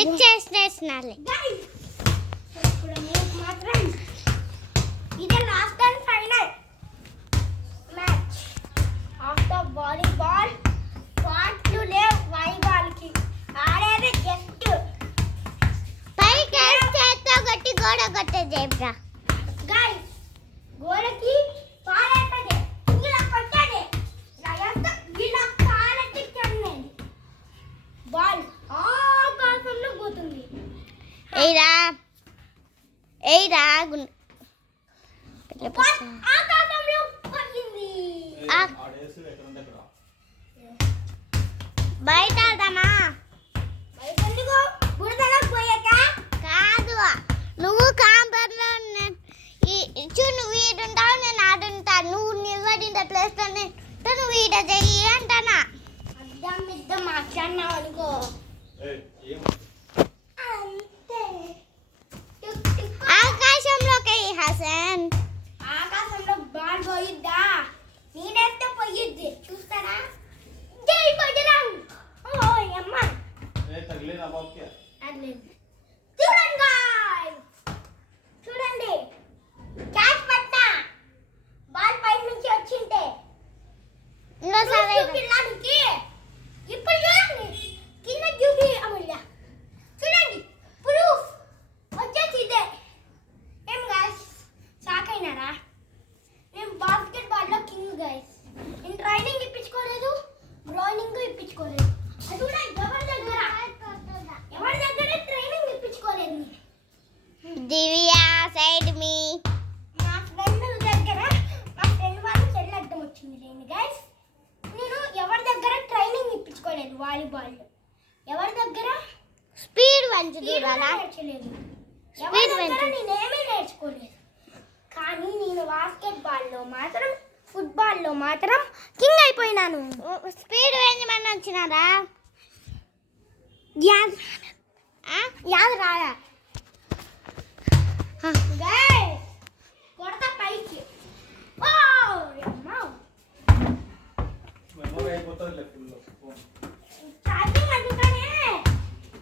Click చేసేసినాలి. మాత్రం ఇదే last and final match of the volleyball. పార్ట్లు లేవు వాలీబాల్కి, ఆడేది జస్ట్ పైకి చేత్తో గట్టి గోడ కొట్టేదేబ్రా. గైస్ గోడకి పాలేటది ఇలా కొట్టేది, ఇలా కాలెట్టి చెన్నది బాల్ ఆకాశంలో పోతుంది. ఏరా ఏరా ఆకాశంలో పోయింది. బయట వెళ్దామా? బయటెందుకు? బురదలో పోయాక కాదు, నువ్వు కాంపర్లో చూడు, నువ్వు ఈడుంటావు, నేను ఆడుంటా. నువ్వు నిలబడిన ప్లేస్లో నువ్వు ఈడ చెయ్యి అంటానా. అద్దం ఇద్దం మాట్లాడినావు అనుకో అంతే. ఆకాశంలోకి హసన్. ఆకాశంలో బాల్ పోయిద్దా? నేనైతే పోయిద్ది, చూస్తారా? జై బజరంగ్. ఓ అమ్మ అట్లేదు. చూడండి guys, చూడండి క్యాచ్ పట్టినా బాల్ పై నుంచి వచ్చింటే ఇంకోసారి పిల్లానికి. ఇప్పుడు చూడండి కింద చూపి అమూల్య, చూడండి ప్రూఫ్ వచ్చేసి ఇదే. ఏం గైస్ షాక్ అయినారా? నేను బాస్కెట్ బాల్లో కింగ్ గైస్. నేను ట్రైనింగ్ ఇప్పించుకోలేదు, బ్రోయింగ్ ఇప్పించుకోలేదు. అది కూడా ఎవరి దగ్గర ట్రైనింగ్ ఇప్పించుకోలేదు. దివ్య సైడ్ మీ. మా ఫ్రెండ్ దగ్గర, మా ఫ్రెండ్ వాళ్ళ చెల్లి అడ్డం వచ్చింది లేండి గైస్. నేను ఎవరి దగ్గర ట్రైనింగ్ ఇప్పించుకోలేదు వాలీబాల్. ఎవరి దగ్గర స్పీడ్ పెంచుతురా? నేర్చలేదు. ఎవరి దగ్గర నేనేమీ నేర్చుకోలేదు. కానీ నేను బాస్కెట్ బాల్లో మాత్రం, ఫుట్బాల్లో మాత్రం కింగ్ అయిపోయినాను. స్పీడ్ పెంచమని వచ్చినారా? యాద రాదా గైస్? కొడతా పైకి. ఓ అమ్మా, ఛార్జింగ్ అందుకనే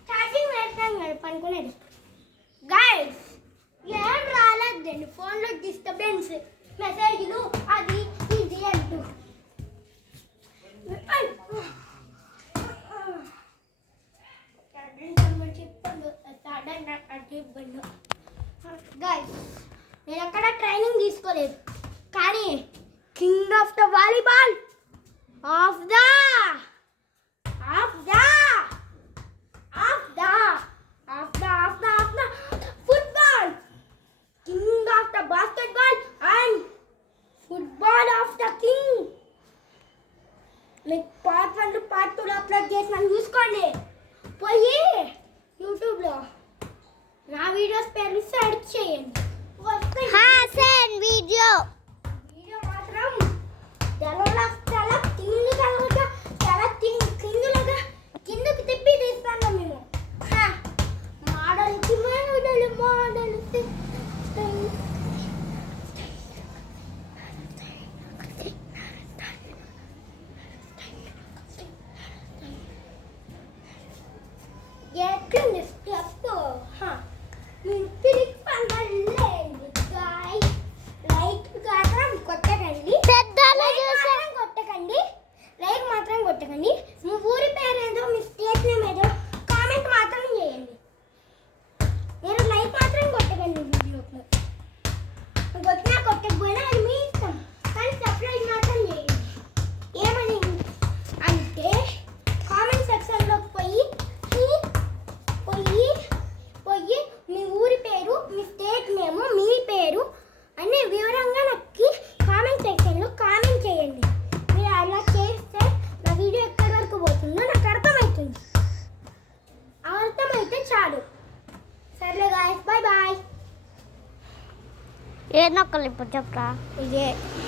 ఛార్జింగ్ వేస్తాం కదా పనుకునేది. గైస్ ఏం రాలేదండి ఫోన్లో, డిస్టర్బెన్స్ మెసేజ్లు అది ఇది అంటూ. గైస్ నేను ఎక్కడ ట్రైనింగ్ తీసుకోలేదు, కానీ king of the volleyball, of the football, king of the basketball and football of the king. మీకు పార్ట్ 1 పార్ట్ 2 అప్లోడ్ చేసినాను, చూసుకోండి. పోయి యూట్యూబ్లో నా వీడియోస్ పేరు సెర్చ్ చేయండి. హాసన్ వీడియో. వీడియో మాత్రం చాలా కిందులుగా కిందకి తిప్పి తీస్తాను మేము. మోడల్కి మోడల్ ఎట్లుంది స్టెప్? లైక్ మాత్రం కొట్టకండి, లైక్ మాత్రం కొట్టకండి. మీ ఊరి పేరు ఏదో, మీ స్టేట్ నేమ్ ఏదో కామెంట్ మాత్రం చేయండి. మీరు లైక్ మాత్రం కొట్టకండి. వీడియోకి కొట్టినా కొట్టకపోయినా అది మీ ఇష్టం, కానీ సబ్స్క్రైబ్ మాత్రం చేయండి. ఏమని అంటే కామెంట్ సెక్షన్లోకి పోయి మీ ఊరి పేరు, మీ స్టేట్ నేమ్, మీ పేరు అన్ని వివరంగా నాకు కామెంట్ సెక్షన్లో కామెంట్ చేయండి. మీరు అలా చేస్తే నా వీడియో ఎక్కడి వరకు పోతుందో నాకు అర్థమవుతుంది. అర్థమైతే చాలు. సర్లే గాయస్, బాయ్ బాయ్. ఏ నొక్కలు ఇప్పుడు చెప్పరా? ఇదే